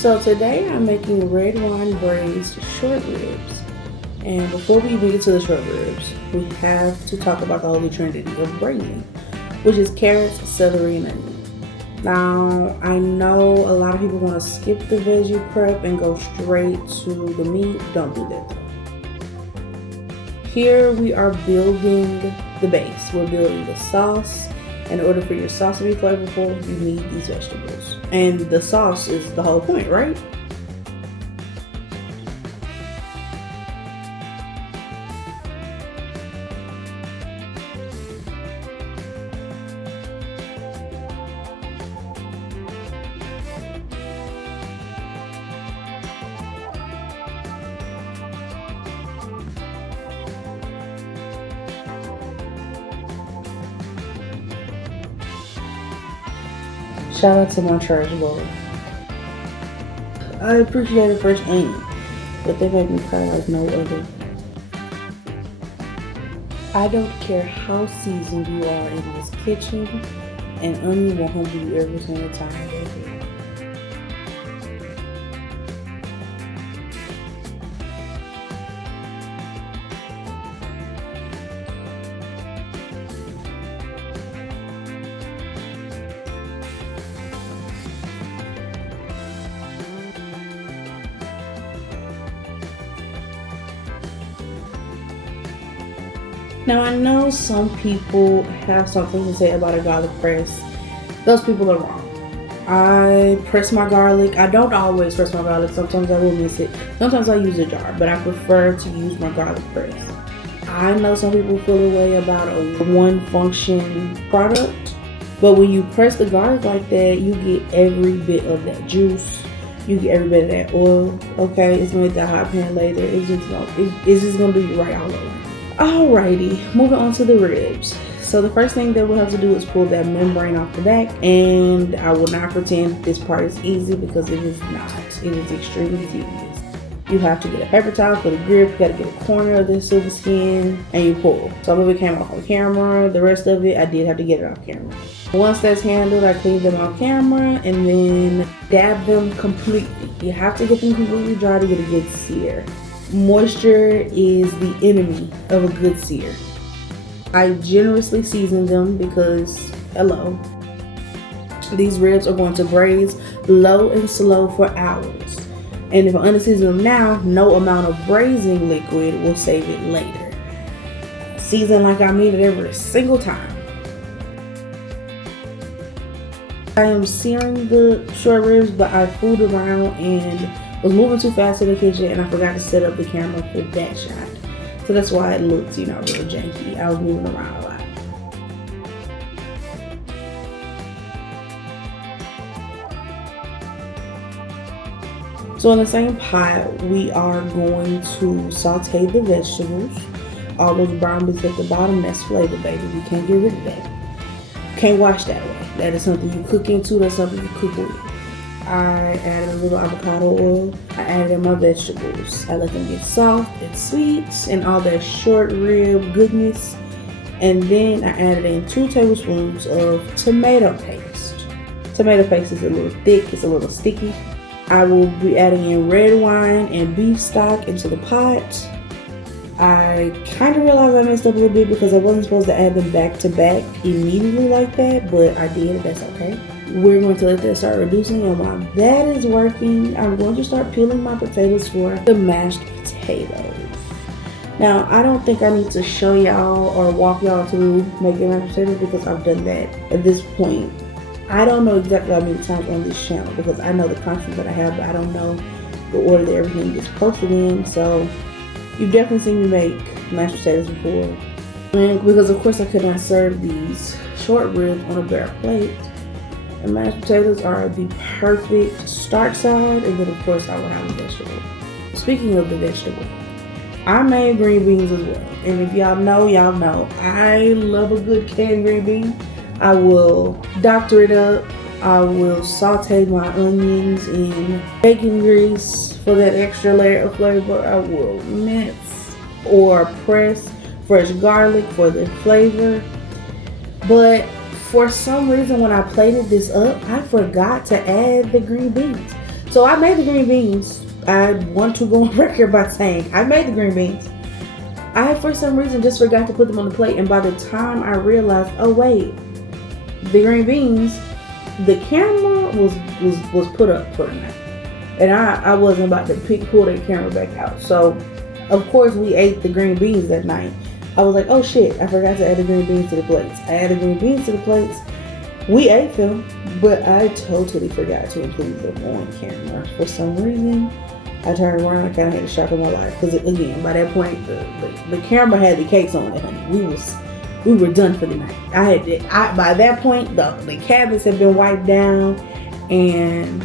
So today I'm making red wine braised short ribs. And before we even get to the short ribs, we have to talk about the holy trinity of braising, which is carrots, celery, and onion. Now, I know a lot of people want to skip the veggie prep and go straight to the meat. Don't do that though. Here we are building the base. We're building the sauce. In order for your sauce to be flavorful, you need these vegetables. And the sauce is the whole point, right? Shout out to my trash bowl. I appreciate a fresh onion, but they make me cry like no other. I don't care how seasoned you are in this kitchen, an onion will humble you every single time, baby. Now I know some people have something to say about a garlic press. Those people are wrong. I press my garlic. I don't always press my garlic. Sometimes I will miss it. Sometimes I use a jar, but I prefer to use my garlic press. I know some people feel a way about a one function product, but when you press the garlic like that, you get every bit of that juice. You get every bit of that oil. Okay, it's gonna hit that hot pan later. It's just gonna do you right all over. Alrighty, moving on to the ribs. So the first thing that we'll have to do is pull that membrane off the back, and I will not pretend this part is easy because it is not. It is extremely tedious. You have to get a paper towel for the grip, you gotta get a corner of the silver skin, and you pull. Some of it came off on camera, the rest of it I did have to get it off camera. Once that's handled, I clean them off camera and then dab them completely. You have to get them completely dry to get a good sear. Moisture is the enemy of a good sear. I generously season them because, hello, these ribs are going to braise low and slow for hours. And if I unseason them now, no amount of braising liquid will save it later. Season like I mean it every single time. I am searing the short ribs, but I fooled around and was moving too fast in the kitchen and I forgot to set up the camera for that shot. So that's why it looked, real janky. I was moving around a lot. So in the same pot, we are going to saute the vegetables. All those brown bits at the bottom, that's flavor, baby. We can't get rid of that. Can't wash that way. That is something you cook into, that's something you cook with. I added a little avocado oil. I added in my vegetables. I let them get soft and sweet and all that short rib goodness. And then I added in 2 tablespoons of tomato paste. Tomato paste is a little thick, it's a little sticky. I will be adding in red wine and beef stock into the pot. I kind of realized I messed up a little bit because I wasn't supposed to add them back to back immediately like that, but I did, that's okay. We're going to let that start reducing, and while that is working, I'm going to start peeling my potatoes for the mashed potatoes. Now, I don't think I need to show y'all or walk y'all through making mashed potatoes because I've done that at this point. I don't know exactly how many times on this channel because I know the content that I have, but I don't know the order that everything gets posted in. So you've definitely seen me make mashed potatoes before. And because of course I could not serve these short ribs on a bare plate. And mashed potatoes are the perfect start side, and then of course I will have a vegetable. Speaking of the vegetable, I made green beans as well. And if y'all know, I love a good canned green bean. I will doctor it up. I will saute my onions in bacon grease for that extra layer of flavor. I will mince or press fresh garlic for the flavor. But for some reason when I plated this up, I forgot to add the green beans. So I made the green beans. I want to go on record by saying I made the green beans. I, for some reason, just forgot to put them on the plate. And by the time I realized, oh wait, the green beans, the camera was put up for the night. And I wasn't about to pull that camera back out. So, of course, we ate the green beans that night. I was like, oh shit, I forgot to add the green beans to the plates. I added green beans to the plates. We ate them, but I totally forgot to include them on camera. For some reason, I turned around and kind of had a shock of my life. Because, again, by that point, the camera had the cakes on it, honey. We were done for the night. By that point, the cabinets had been wiped down, and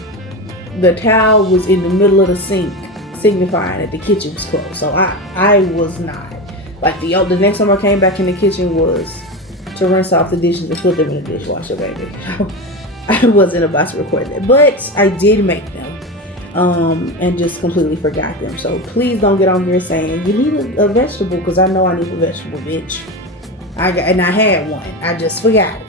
the towel was in the middle of the sink, signifying that the kitchen was closed. So I was not. Like, the next time I came back in the kitchen was to rinse off the dishes and put them in the dishwasher, baby. I wasn't about to record that. But I did make them. And just completely forgot them. So please don't get on here saying, you need a vegetable, because I know I need a vegetable, bitch. I had one. I just forgot it.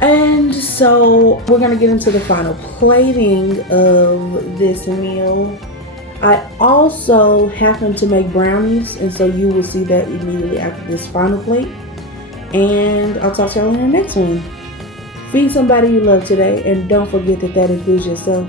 And so we're going to get into the final plating of this meal. I also happen to make brownies, and so you will see that immediately after this final plate. And I'll talk to y'all in the next one. Feed somebody you love today, and don't forget that includes yourself.